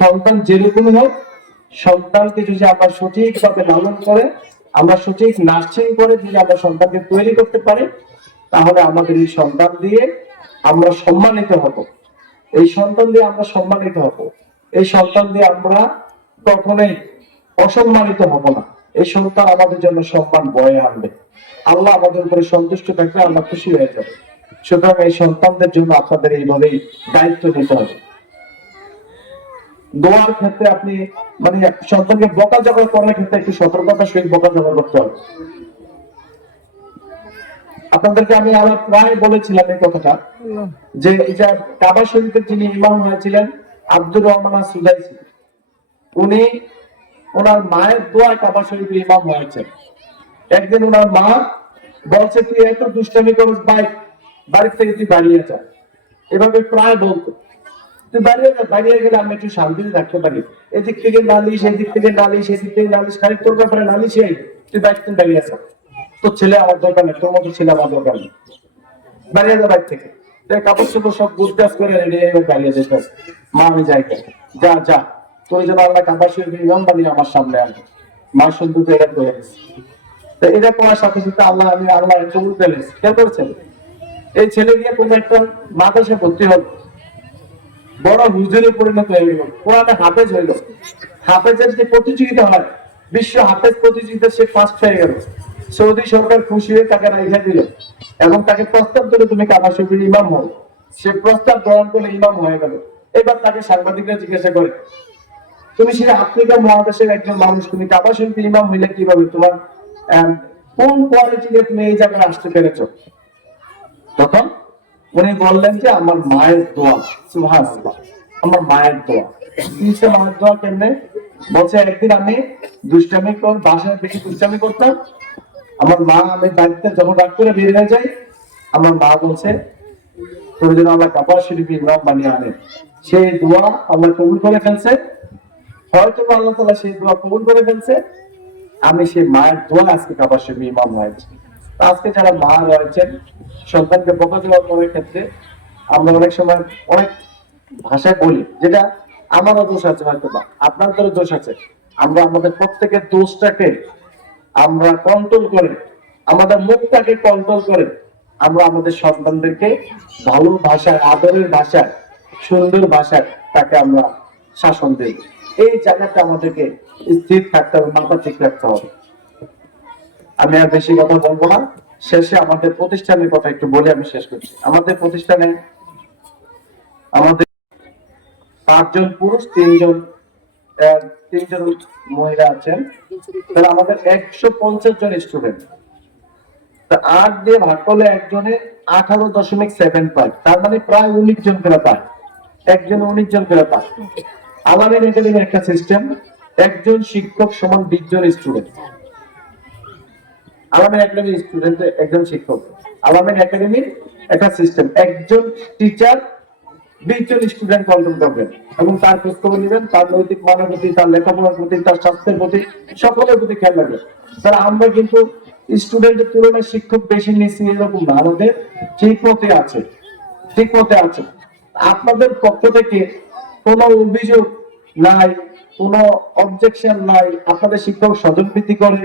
সন্তান যেরকম হোক, সন্তানকে যদি আমরা সঠিকভাবে লালন করে, আমরা সঠিক নার্সিং করে যদি আমরা সন্তানকে তৈরি করতে পারি, তাহলে আমাদের এই সন্তান দিয়ে আমরা সম্মানিত হব। এই সন্তান দিয়ে আমরা সম্মানিত হব। এই সন্তান দিয়ে আমরা কখনোই অসম্মানিত হব না। এই সন্তান আমাদের জন্য সম্মান বয়ে আনবে। আল্লাহ আমাদের উপরে সন্তুষ্ট থাকলে আল্লাহ খুশি হয়ে যাবে। সুতরাং এই সন্তানদের জন্য আপনাদের এইভাবেই দায়িত্ব নিতে হবে। দোয়ার ক্ষেত্রে আপনি মানে সন্তানকে বকাঝকা করার ক্ষেত্রে একটু সতর্কতার সহিত বকাঝকা করতে হবে। আপনাদেরকে আমি আবার প্রায় বলেছিলাম এই কথাটা, যে এটা কাবা শরীফের যিনি ইমাম হয়েছিলেন আব্দুর রহমান সুদাইসি, উনি ওনার মায়ের দোয়ায় কাবা শরীফের ইমাম হয়েছেন। একদিন ওনার মা বলছে, তুই এত দুষ্টামি করিস, বাড়ি থেকে তুই বাড়িয়ে যা। এভাবে প্রায় বলতো, তুই বাড়িয়ে গেলে আমি একটু শান্তিতে থাকতে পারি। এদিক থেকে নালিশ, এদিক থেকে নালিশ, এদিক থেকে নালিশ, খালি তোর ব্যাপারে নালিশ, তুই বাইক থেকে দাঁড়িয়ে যা। তোর ছেলে আমার দরকার নেই, তোর মতো ছেলে আমার দরকার নেই, বাড়িয়ে যা বাইক থেকে। কাপড় চোপড় সব গুজগাছ করে দাঁড়িয়ে যেত। মা আমি যাই, যা যা, তোর যেন আল্লাহ কাবা শরীফের ইমাম বানিয়ে আমার সামনে আসবে। মা শুধু তো এটা করে গেছে। এটা করার সাথে সাথে আল্লাহ কবুল পেলেছে। খেয়াল করেছেন, এই ছেলে গিয়ে কোন একটা মাদ্রাসায় ভর্তি হল, বড় হুজুরে পরিণত হয়ে গেল, কোরআনে হাফেজ হইল। হাফেজের যে প্রতিযোগিতা হয়, বিশ্ব হাফেজ প্রতিযোগিতা, সে ফার্স্ট হয়ে গেল। সৌদি সরকার খুশি হয়ে তাকে রেখে দিল এবং তাকে প্রস্তাব দিল, তুমি কাবা শরীফের ইমাম হও। সে প্রস্তাব গ্রহণ করে ইমাম হয়ে গেল। এবার তাকে সাংবাদিকরা জিজ্ঞাসা করে, তুমি সেটা আফ্রিকা মহাদেশের একজন মানুষ, তুমি কাবা শরীফের ইমাম হইলে কিভাবে, তোমার কোন কোয়ালিটিতে তুমি এই জায়গায় আসতে পেরেছো? তখন উনি বললেন যে আমার মায়ের দোয়া। সুবহানাল্লাহ, আমার মায়ের দোয়া। মায়ের দোয়া কেমনে? বলছে, একদিন আমি দুষ্টামি বাসায় বেশি দুষ্টামি করতাম। আমার মা, আমি বাড়িতে যখন রাগ করে বের হয়ে যাই, আমার মা বলছে, তোর জন্য আল্লাহ কাবা শরীফ ইমাম বানিয়ে আনে। সেই দোয়া আল্লাহ কবুল করে ফেলছে। হয়তো আল্লাহ তাআলা সেই দোয়া কবুল করে ফেলছে। আমি সেই মায়ের দোয়া আজকে কাবা শরীফ ইমাম হয়েছি। আজকে যারা মা রয়েছেন, সন্তানকে বকাঝকা করার ক্ষেত্রে আমরা অনেক সময় অনেক ভাষায় বলি, যেটা আমারও দোষ আছে, হয়তো বা আপনাদেরও দোষ আছে। আমরা আমাদের প্রত্যেকের দোষটাকে আমরা কন্ট্রোল করে, আমাদের মুখটাকে কন্ট্রোল করে আমরা আমাদের সন্তানদেরকে ভালো ভাষায়, আদরের ভাষায়, সুন্দর ভাষায় তাকে আমরা শাসন দেই। এই জায়গাটা আমাদেরকে স্থির থাকতে হবে, মাথা ঠিক রাখতে হবে। আমি আর বেশি কথা বলবো না। শেষে আমাদের প্রতিষ্ঠানের কথা একটু বলে আমি শেষ করছি। আমাদের প্রতিষ্ঠানে আমাদের 5 জন পুরুষ, 3 জন মহিলা আছেন। তাহলে আমাদের 150 জন স্টুডেন্ট। 8 দিয়ে ভাগ করলে একজনে 18.7 পায়, তার মানে প্রায় 19 জন করে পায়। একজন 19 জন করে পায়। আলামিন একাডেমির একটা সিস্টেম, একজন শিক্ষক সমান 20 জন স্টুডেন্ট। আলামিন একাডেমির স্টুডেন্ট একজন শিক্ষক। আলামিন একাডেমির একটা সিস্টেম, একজন টিচার 20 জন স্টুডেন্ট কন্ট্রোল করবেন এবং তার খোঁজখবর নেবেন, তার নৈতিক মানের প্রতি, তার লেখাপড়ার প্রতি, তার স্বাস্থ্যের প্রতি, সকলের প্রতি খেয়াল রাখবেন। তাহলে আমরা কিন্তু স্টুডেন্টের তুলনায় শিক্ষক বেশি নিচ্ছি এরকম না, আমাদের ঠিক মতে আছে, ঠিক মতে আছে। আপনাদের পক্ষ থেকে কোনো অভিযোগ নাই, কোনো অবজেকশন নাই। আপনাদের শিক্ষক স্বজনপ্রীতি করে,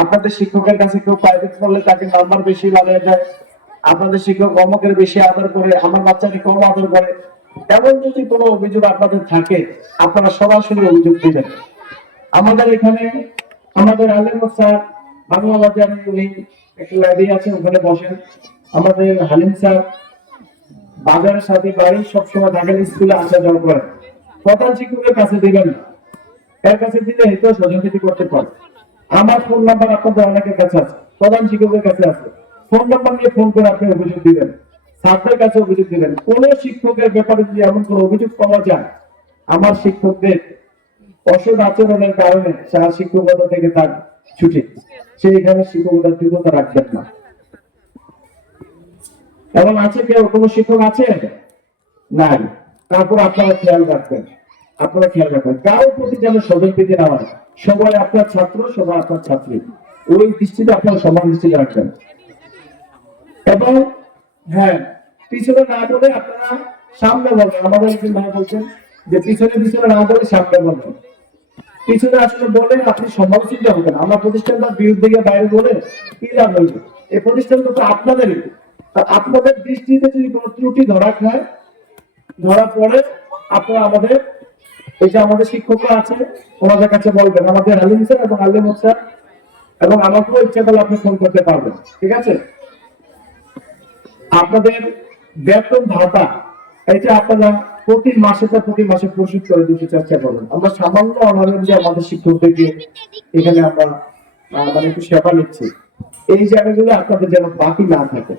আপনাদের শিক্ষকের কাছে কেউ প্রাইভেট করলে তাকে নাম্বার বেশি বানিয়ে দেয়, আপনাদের শিক্ষক অমকের বেশি আদর করে, আমার বাচ্চাকে কম আদর করে, এমন যদি কোনো অভিযোগ আপনাদের থাকে, আপনারা সরাসরি অভিযোগ দিবেন। আমাদের এখানে আমাদের আলেম স্যার বাংলা বাজারে উনি একটা ল্যাবে আছে, ওখানে বসেন। আমাদের হালিম স্যার বাজারের সাথে বাড়ি, সবসময় ঢাকার স্কুলে আসা যাওয়া করেন। প্রধান শিক্ষকের কাছে দিবেন না, এর কাছে দিলে হয়তো স্বজনপ্রীতি করতে পারে। আমার ফোন নাম্বার আপনাদের অনেকের কাছে আছে, প্রধান শিক্ষকের কাছে আছে। ফোন নাম্বার নিয়ে ফোন করে আপনি অভিযোগ দিবেন, ছাত্রের কাছে অভিযোগ দিবেন। কোন শিক্ষকের ব্যাপারে যদি এমন কোন অভিযোগ পাওয়া যায়, আমার শিক্ষকদের অসৎ আচরণের কারণে তার শিক্ষকতা থেকে তার ছুটি, সেইখানে শিক্ষকতার যোগ্যতা রাখবেন না। এবং আছে কেউ, কোন শিক্ষক আছে নাই, তারপর আপনারা খেয়াল রাখবেন, আপনারা খেয়াল রাখবেন কারোর প্রতি যেন স্বজনপ্রীতি না হয়। সবাই আপনার ছাত্র, সবাই আপনার ছাত্রী, ওই দৃষ্টিতে আপনারা সমান দৃষ্টিতে রাখবেন। এবং হ্যাঁ, পিছনে না বলে আপনারা সামনে বলবেন। আমাদের একজন ভাই বলছেন, যে পিছনে পিছনে না বলে সামনে বলবেন। পিছনে আসলে বলে আপনি সমালোচিত হবেন, আমরা প্রতিষ্ঠানটার বিরুদ্ধে গিয়ে বাইরে বলে কি লাভ হইবে? এই প্রতিষ্ঠানটা তো আপনাদেরই। আপনাদের দৃষ্টিতে যদি কোনো ত্রুটি ধরা খায়, ধরা পড়ে, আপনারা আমাদের এই যে আমাদের শিক্ষকরা আছে ওনাদের কাছে বলবেন, আমাদের আলিম স্যার এবং আলিম স্যার এবং আমাকেও ইচ্ছা করলে আপনি ফোন করতে পারবেন, ঠিক আছে? আপনাদের বেতন ভাতা এটা আপনারা প্রতি মাসে পরিশোধ করে দিতে চেষ্টা করবেন। আমরা সামান্য আমাদের যে আমাদের শিক্ষকদেরকে এখানে আমরা মানে একটু সেবা নিচ্ছি, এই জায়গাগুলো আপনাদের যেন বাকি না থাকে।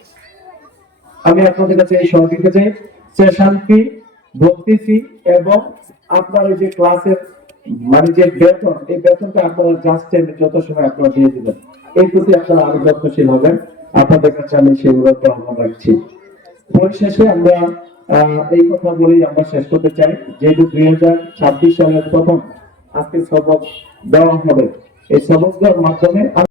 আমি আপনাদের কাছে এই সহযোগিতা চাই, সেশন ফি, ভর্তি ফি এবং আপনার এই যে ক্লাসের মানে যে বেতন, এই বেতনটা আপনারা জাস্ট টাইমে যত সময় আপনারা দিয়ে দিবেন, এই প্রতি আপনারা আরো যত্নশীল হবেন। আপনাদের কাছে আমি সেগুলো আহ্বান রাখছি। পরিশেষে আমরা এই কথা বলেই আমরা শেষ করতে চাই, যেহেতু 2026 সালের প্রথম আজকে সবক দেওয়া হবে, এই সবক দেওয়ার মাধ্যমে